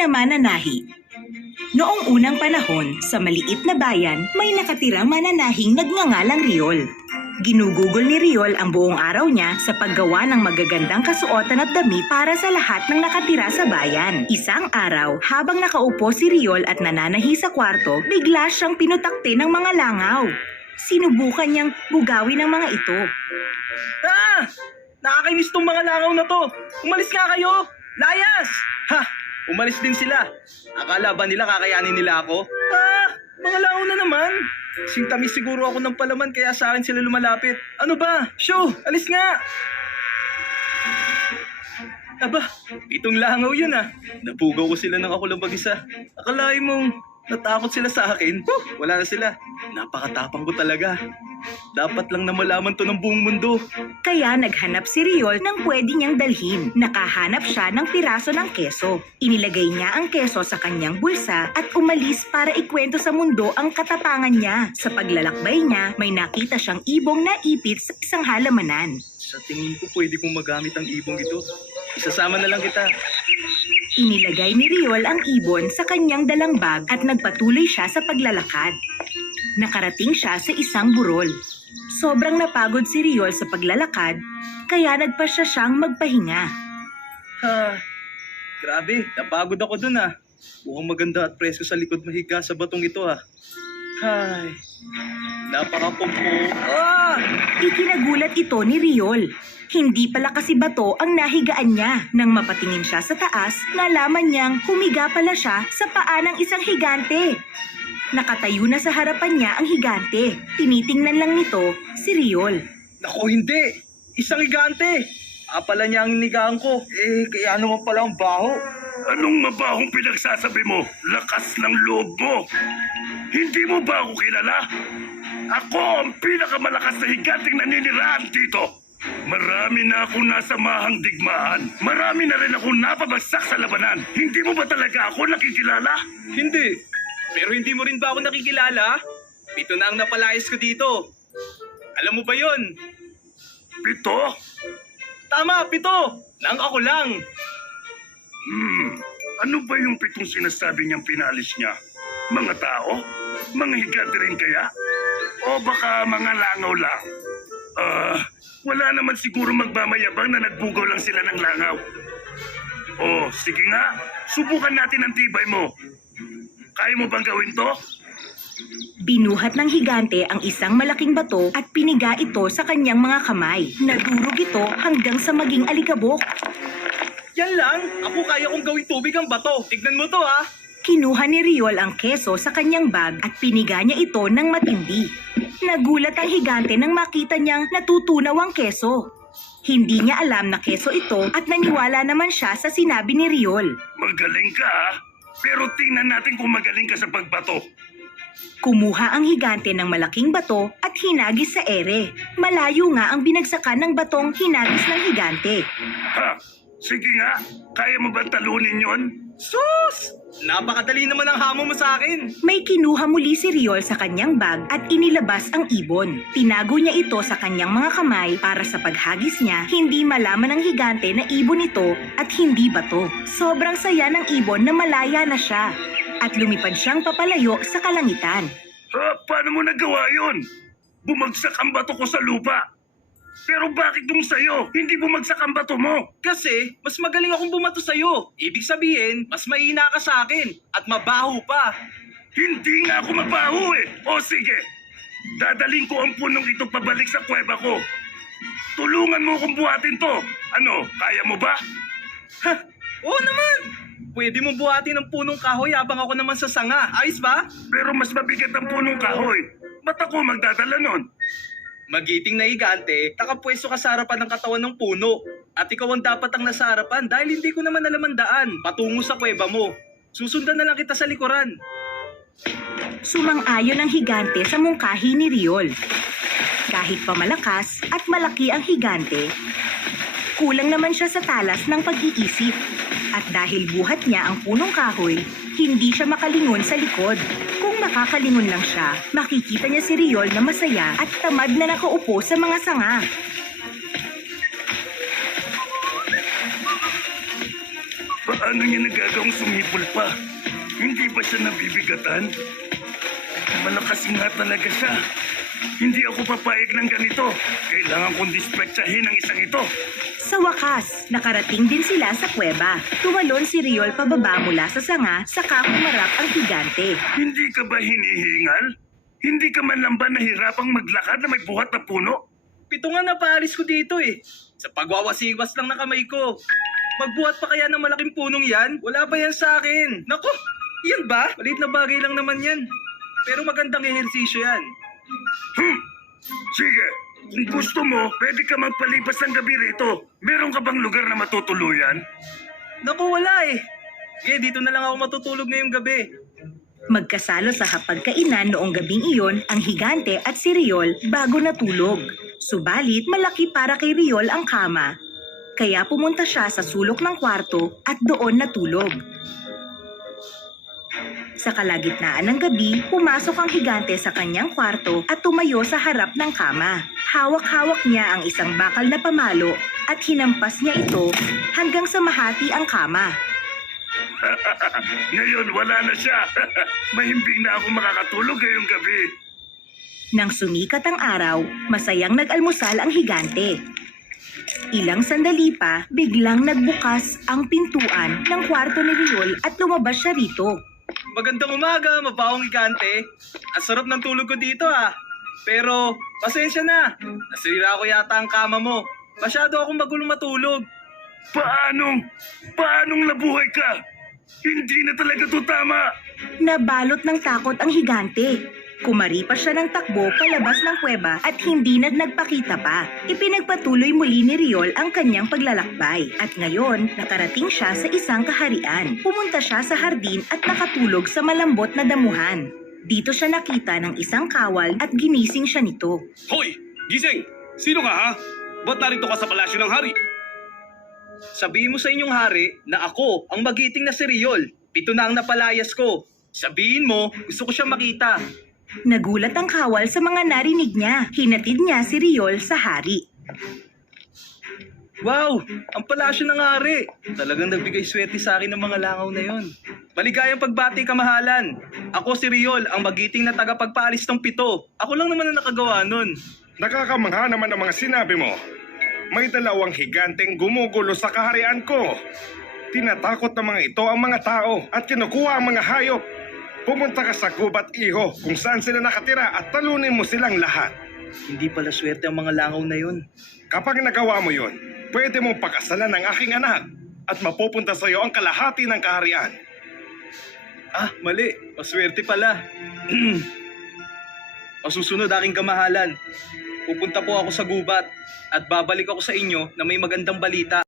na mananahi. Noong unang panahon, sa maliit na bayan, may nakatirang mananahing nagngangalang Riol. Ginugugol ni Riol ang buong araw niya sa paggawa ng magagandang kasuotan at damit para sa lahat ng nakatira sa bayan. Isang araw, habang nakaupo si Riol at nananahi sa kwarto, bigla siyang pinutakte ng mga langaw. Sinubukan niyang bugawin ang mga ito. Ah! Nakakainis tong mga langaw na to! Umalis nga kayo! Layas! Ha! Umalis din sila. Akala ba nila kakayanin nila ako? Ah! Mga langaw na naman! Singtamis siguro ako ng palaman kaya sa akin sila lumalapit. Ano ba? Shoo! Alis nga! Aba, itong langaw yun ah. Napugaw ko sila ng ako lang mag-isa. Akalain mong natakot sila sa akin? Wala na sila. Napakatapang ko talaga. Dapat lang na malaman to ng buong mundo. Kaya naghanap si Riol ng pwede niyang dalhin. Nakahanap siya ng piraso ng keso. Inilagay niya ang keso sa kanyang bulsa at umalis para ikwento sa mundo ang katapangan niya. Sa paglalakbay niya, may nakita siyang ibong na ipit sa isang halamanan. Sa tingin ko pwede kong magamit ang ibong ito. Isasama na lang kita. Inilagay ni Riol ang ibon sa kanyang dalang bag at nagpatuloy siya sa paglalakad. Nakarating siya sa isang burol. Sobrang napagod si Riol sa paglalakad, kaya nagpasya siyang magpahinga. Ha, grabe, napagod ako dun ah. Mukhang maganda at presko sa likod mahiga sa batong ito ah. Hay, napakakumpo. Ah! Ikinagulat ito ni Riol. Hindi pala kasi bato ang nahigaan niya. Nang mapatingin siya sa taas, nalaman niyang humiga pala siya sa paa ng isang higante. Nakatayo na sa harapan niya ang higante. Tinitingnan lang nito si Riol. Naku, hindi. Isang higante. Pala niya ang inigaan ko. Kaya naman pala ang baho. Anong mabahong pinagsasabi mo? Lakas ng loob mo. Hindi mo ba ako kilala? Ako ang pinakamalakas na higanting naninirahan dito. Marami na akong nasamahang digmaan. Marami na rin akong napabagsak sa labanan. Hindi mo ba talaga ako nakikilala? Hindi. Pero hindi mo rin ba ako nakikilala? 7 na ang napalayas ko dito. Alam mo ba yon? 7? Tama, 7. Nang ako lang. Ano ba yung 7 sinasabi niyang pinalis niya? Mga tao? Mga higante rin kaya? O baka mga langaw lang? Wala naman siguro magmamayabang na nagbugaw lang sila ng langaw. Sige nga. Subukan natin ang tibay mo. Kaya mo bang gawin to? Binuhat ng higante ang isang malaking bato at piniga ito sa kanyang mga kamay. Nadurog ito hanggang sa maging alikabok. Yan lang. Ako kaya kong gawing tubig ang bato. Tignan mo to ha. Kinuha ni Riol ang keso sa kanyang bag at piniga niya ito ng matindi. Nagulat ang higante nang makita niyang natutunaw ang keso. Hindi niya alam na keso ito at naniwala naman siya sa sinabi ni Riol. Magaling ka ha? Pero tingnan natin kung magaling ka sa pagbato. Kumuha ang higante ng malaking bato at hinagis sa ere. Malayo nga ang binagsakan ng batong hinagis ng higante. Ha? Sige nga. Kaya mo ba talunin yon? Sus! Napakadali naman ang hamon mo sa akin. May kinuha muli si Riol sa kanyang bag at inilabas ang ibon. Tinago niya ito sa kanyang mga kamay para sa paghagis niya, hindi malaman ng higante na ibon ito at hindi bato. Sobrang saya ng ibon na malaya na siya at lumipad siyang papalayo sa kalangitan. Paano mo nagawa yun? Bumagsak ang bato ko sa lupa. Pero bakit yung sa'yo? Hindi bumagsak ang bato mo. Kasi mas magaling akong bumato sa'yo. Ibig sabihin, mas mahina ka sa akin at mabaho pa. Hindi nga ako mabaho eh. O sige, dadaling ko ang punong ito pabalik sa kuweba ko. Tulungan mo akong buhatin to. Ano, kaya mo ba? Ha? Oo naman. Pwede mo buhatin ng punong kahoy habang ako naman sa sanga. Ayos ba? Pero mas mabigat ang punong kahoy. Ba't ako magdadala nun? Magiting na higante, nakapwesto ka sa harapan ng katawan ng puno. At ikaw ang dapat ang nasa harapan dahil hindi ko naman alam ang daan patungo sa kuweba mo. Susundan na lang kita sa likuran. Sumang-ayon ang higante sa mungkahi ni Riol. Kahit pa malakas at malaki ang higante, kulang naman siya sa talas ng pag-iisip. At dahil buhat niya ang punong kahoy, hindi siya makalingon sa likod. Kung makakalingon lang siya, makikita niya si Riol na masaya at tamad na nakaupo sa mga sanga. Paano niya nagagawang sumipol pa? Hindi ba siya nabibigatan? Malakas nga talaga siya. Hindi ako papayag ng ganito. Kailangan kong dispatchahin ang isang ito. Sa wakas, nakarating din sila sa kuweba. Tumalon si Riol pababa mula sa sanga, saka humarap ang higante. Hindi ka ba hinihingal? Hindi ka man lang ba nahirapang maglakad na may buhat na puno? 7 nga napaalis ko dito eh. Sa pagwawasiwas lang na kamay ko. Magbuhat pa kaya ng malaking punong yan? Wala pa yan sa akin. Nako, yan ba? Maliit na bagay lang naman yan. Pero magandang ehersisyo yan. Sige, kung gusto mo, pwede ka magpalipas ng gabi rito. Meron ka bang lugar na matutuluyan? Naku, wala eh. Sige, dito na lang ako matutulog ngayong gabi. Magkasalo sa hapagkainan noong gabing iyon ang higante at si Riol bago natulog. Subalit malaki para kay Riol ang kama. Kaya pumunta siya sa sulok ng kwarto at doon natulog. Sa kalagitnaan ng gabi, pumasok ang higante sa kanyang kwarto at tumayo sa harap ng kama. Hawak-hawak niya ang isang bakal na pamalo at hinampas niya ito hanggang sa mahati ang kama. Ngayon, wala na siya. Mahimbing na ako makakatulog ngayong gabi. Nang sumikat ang araw, masayang nag-almusal ang higante. Ilang sandali pa, biglang nagbukas ang pintuan ng kwarto ni Riol at lumabas siya rito. Magandang umaga, mabawang higante. Ang sarap ng tulog ko dito ah. Pero, pasensya na. Nasira ko yata ang kama mo. Masyado akong magulong matulog. Paanong nabuhay ka? Hindi na talaga to tama. Nabalot ng takot ang higante. Kumari pa siya ng takbo palabas ng kuweba at hindi na nagpakita pa. Ipinagpatuloy muli ni Riol ang kanyang paglalakbay. At ngayon, nakarating siya sa isang kaharian. Pumunta siya sa hardin at nakatulog sa malambot na damuhan. Dito siya nakita ng isang kawal at ginising siya nito. Hoy! Gising! Sino ka ha? Ba't narito ka sa palasyo ng hari? Sabihin mo sa inyong hari na ako ang magiting na si Riol. 7 na ang napalayas ko. Sabihin mo, gusto ko siya makita. Nagulat ang kawal sa mga narinig niya. Hinatid niya si Riol sa hari. Wow! Ang palasyo ng hari. Talagang nagbigay swerte sa akin ng mga langaw na yon. Maligayang pagbati, kamahalan. Ako si Riol, ang magiting na tagapagpaalis ng 7. Ako lang naman ang nakagawa nun. Nakakamangha naman ang mga sinabi mo. May 2 higanteng gumugulo sa kaharian ko. Tinatakot ng mga ito ang mga tao at kinukuha ang mga hayop. Pumunta ka sa gubat, iho, kung saan sila nakatira at talunin mo silang lahat. Hindi pala swerte ang mga langaw na yon. Kapag nagawa mo yon, pwede mong pakasalan ng aking anak at mapupunta sa iyo ang kalahati ng kaharian. Ah, mali. Maswerte pala. Masusunod aking kamahalan. Pupunta po ako sa gubat at babalik ako sa inyo na may magandang balita.